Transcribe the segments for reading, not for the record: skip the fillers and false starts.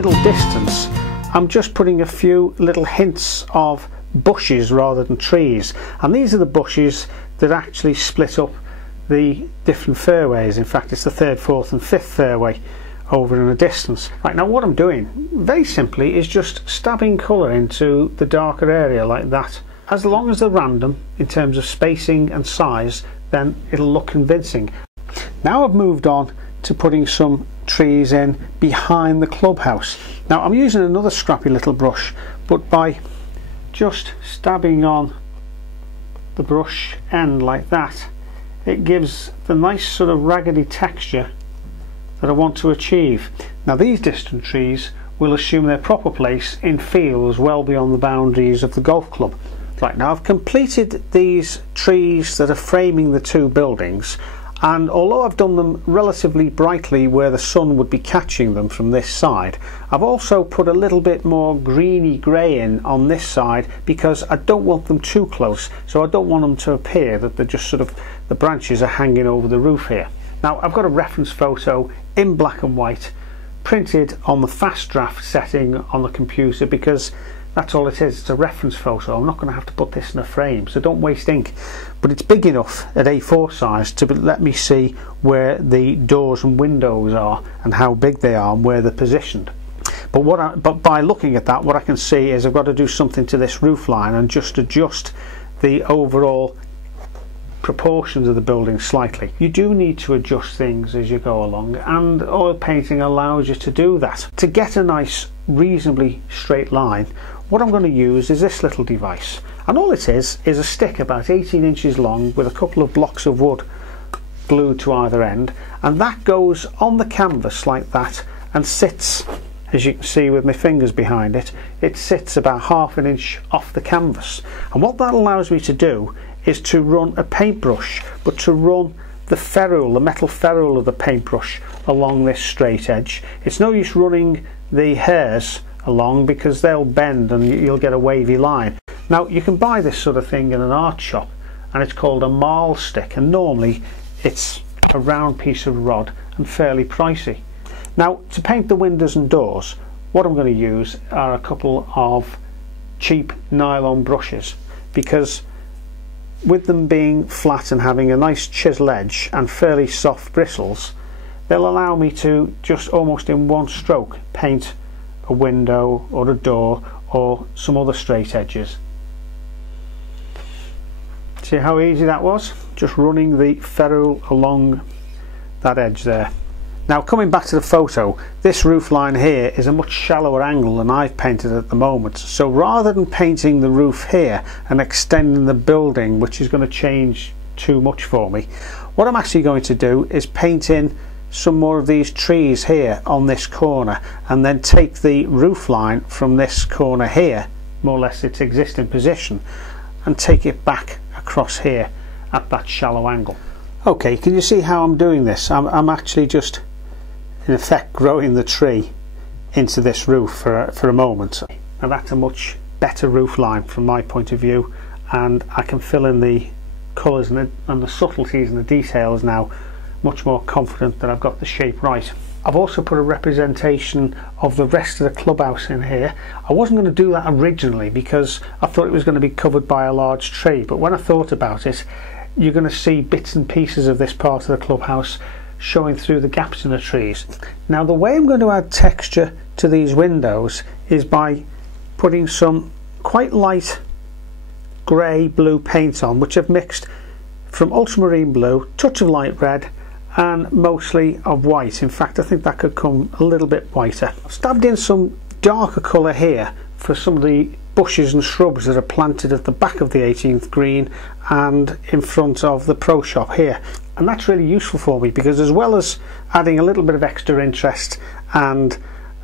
middle distance, I'm just putting a few little hints of bushes rather than trees, and these are the bushes that actually split up the different fairways. In fact, it's the 3rd, 4th and 5th fairway over in a distance. Right, now what I'm doing very simply is just stabbing colour into the darker area like that. As long as they're random in terms of spacing and size, then it'll look convincing. Now I've moved on to putting some trees in behind the clubhouse. Now I'm using another scrappy little brush, but by just stabbing on the brush end like that, it gives the nice sort of raggedy texture that I want to achieve. Now these distant trees will assume their proper place in fields well beyond the boundaries of the golf club. Right, now I've completed these trees that are framing the two buildings, and although I've done them relatively brightly where the sun would be catching them from this side, I've also put a little bit more greeny grey in on this side because I don't want them too close, so I don't want them to appear that they're just sort of, the branches are hanging over the roof here. Now I've got a reference photo in black and white printed on the fast draft setting on the computer because that's all it is. It's a reference photo. I'm not going to have to put this in a frame, so don't waste ink. But it's big enough at A4 size to let me see where the doors and windows are and how big they are and where they're positioned. But by looking at that, what I can see is I've got to do something to this roof line and just adjust the overall proportions of the building slightly. You do need to adjust things as you go along, and oil painting allows you to do that. To get a nice reasonably straight line, what I'm going to use is this little device, and all it is a stick about 18 inches long with a couple of blocks of wood glued to either end, and that goes on the canvas like that and sits, as you can see with my fingers behind it, it sits about ½ an inch off the canvas. And what that allows me to do is to run a paintbrush, but to run the ferrule, the metal ferrule of the paintbrush along this straight edge. It's no use running the hairs along because they'll bend and you'll get a wavy line. Now you can buy this sort of thing in an art shop, and it's called a marl stick, and normally it's a round piece of rod and fairly pricey. Now to paint the windows and doors, what I'm going to use are a couple of cheap nylon brushes, because with them being flat and having a nice chisel edge and fairly soft bristles, they'll allow me to just almost in one stroke paint a window or a door or some other straight edges. See how easy that was? Just running the ferrule along that edge there. Now coming back to the photo, this roof line here is a much shallower angle than I've painted at the moment, so rather than painting the roof here and extending the building, which is going to change too much for me, what I'm actually going to do is paint in some more of these trees here on this corner, and then take the roof line from this corner here, more or less its existing position, and take it back across here at that shallow angle. Okay, can you see how I'm doing this? I'm actually just in effect growing the tree into this roof for a moment. Now that's a much better roof line from my point of view, and I can fill in the colours and the subtleties and the details now much more confident that I've got the shape right. I've also put a representation of the rest of the clubhouse in here. I wasn't going to do that originally because I thought it was going to be covered by a large tree, but when I thought about it, you're going to see bits and pieces of this part of the clubhouse showing through the gaps in the trees. Now the way I'm going to add texture to these windows is by putting some quite light grey blue paint on, which I've mixed from ultramarine blue, touch of light red and mostly of white. In fact, I think that could come a little bit whiter. I've stabbed in some darker colour here for some of the bushes and shrubs that are planted at the back of the 18th green and in front of the pro shop here, and that's really useful for me because as well as adding a little bit of extra interest and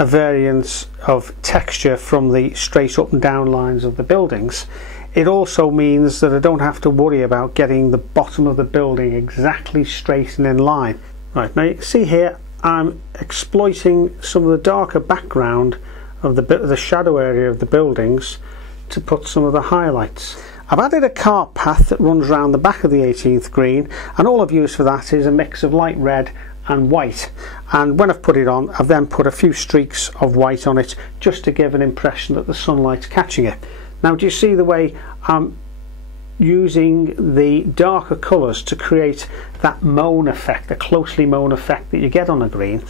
a variance of texture from the straight up and down lines of the buildings, it also means that I don't have to worry about getting the bottom of the building exactly straight and in line. Right, now you can see here I'm exploiting some of the darker background of the shadow area of the buildings to put some of the highlights. I've added a cart path that runs around the back of the 18th green, and all I've used for that is a mix of light red and white, and when I've put it on, I've then put a few streaks of white on it just to give an impression that the sunlight's catching it. Now, do you see the way I'm using the darker colours to create that moan effect, the closely moan effect that you get on a green?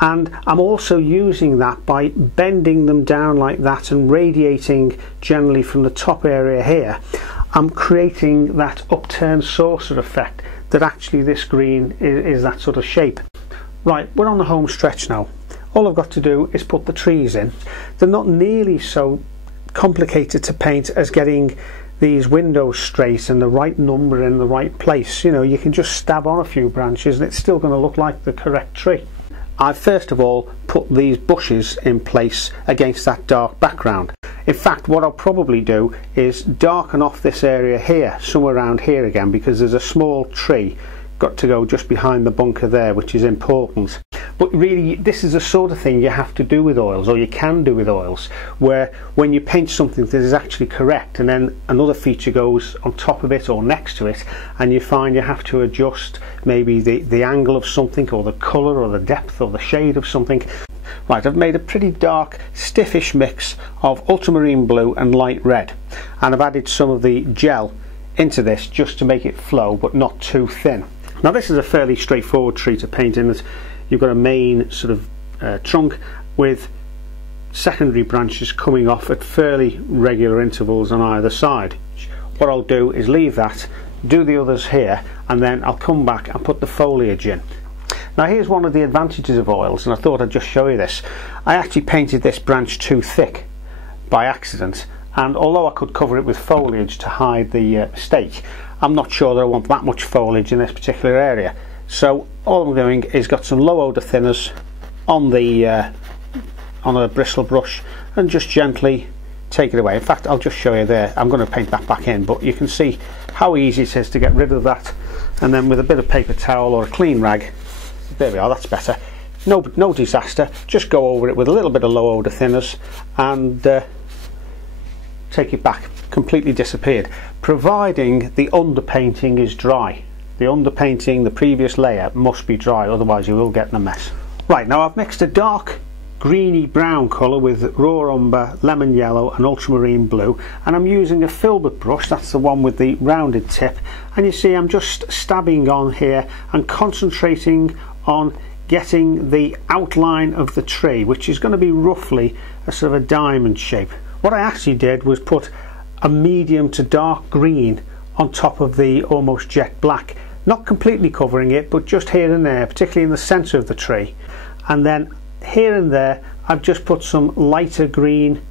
And I'm also using that by bending them down like that and radiating generally from the top area here. I'm creating that upturned saucer effect that actually this green is that sort of shape. Right, we're on the home stretch now. All I've got to do is put the trees in. They're not nearly so complicated to paint as getting these windows straight and the right number in the right place. You know, you can just stab on a few branches and it's still going to look like the correct tree. I've first of all put these bushes in place against that dark background. In fact, what I'll probably do is darken off this area here, somewhere around here again, because there's a small tree got to go just behind the bunker there, which is important. But really, this is the sort of thing you have to do with oils, or you can do with oils, where when you paint something that is actually correct and then another feature goes on top of it or next to it, and you find you have to adjust maybe the angle of something or the colour or the depth or the shade of something. Right, I've made a pretty dark, stiffish mix of ultramarine blue and light red, and I've added some of the gel into this just to make it flow but not too thin. Now, this is a fairly straightforward tree to paint in that you've got a main sort of trunk with secondary branches coming off at fairly regular intervals on either side. What I'll do is leave that, do the others here, and then I'll come back and put the foliage in. Now, here's one of the advantages of oils, and I thought I'd just show you this. I actually painted this branch too thick by accident, and although I could cover it with foliage to hide the mistake, I'm not sure that I want that much foliage in this particular area. So all I'm doing is got some low odour thinners on the on a bristle brush and just gently take it away. In fact, I'll just show you there. I'm going to paint that back in, but you can see how easy it is to get rid of that, and then with a bit of paper towel or a clean rag, there we are, that's better. No disaster. Just go over it with a little bit of low odour thinners and take it back. Completely disappeared, providing the underpainting is dry. The underpainting, the previous layer, must be dry, otherwise you will get in a mess. Right, now I've mixed a dark greeny brown colour with raw umber, lemon yellow and ultramarine blue, and I'm using a filbert brush, that's the one with the rounded tip, and you see I'm just stabbing on here and concentrating on getting the outline of the tree, which is going to be roughly a sort of a diamond shape. What I actually did was put a medium to dark green on top of the almost jet black, not completely covering it, but just here and there, particularly in the centre of the tree. And then here and there I've just put some lighter green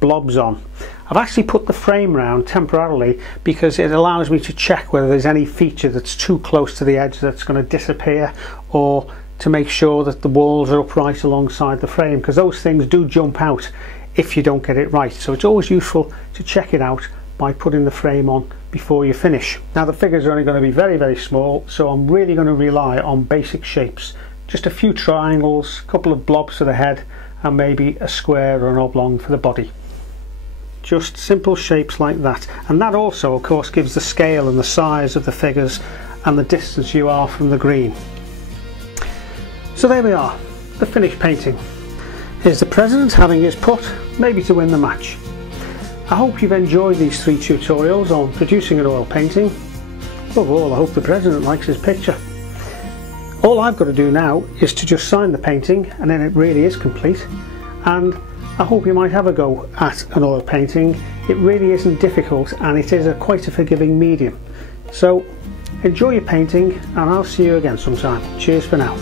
blobs on. I've actually put the frame round temporarily because it allows me to check whether there's any feature that's too close to the edge that's going to disappear, or to make sure that the walls are upright alongside the frame, because those things do jump out if you don't get it right. So it's always useful to check it out by putting the frame on before you finish. Now, the figures are only going to be very, very small, so I'm really going to rely on basic shapes. Just a few triangles, a couple of blobs for the head, and maybe a square or an oblong for the body. Just simple shapes like that. And that also, of course, gives the scale and the size of the figures and the distance you are from the green. So there we are, the finished painting. Here's the President having his putt, maybe to win the match. I hope you've enjoyed these 3 tutorials on producing an oil painting. Above all, I hope the President likes his picture. All I've got to do now is to just sign the painting, and then it really is complete. And I hope you might have a go at an oil painting. It really isn't difficult, and it is quite a forgiving medium. So enjoy your painting, and I'll see you again sometime. Cheers for now.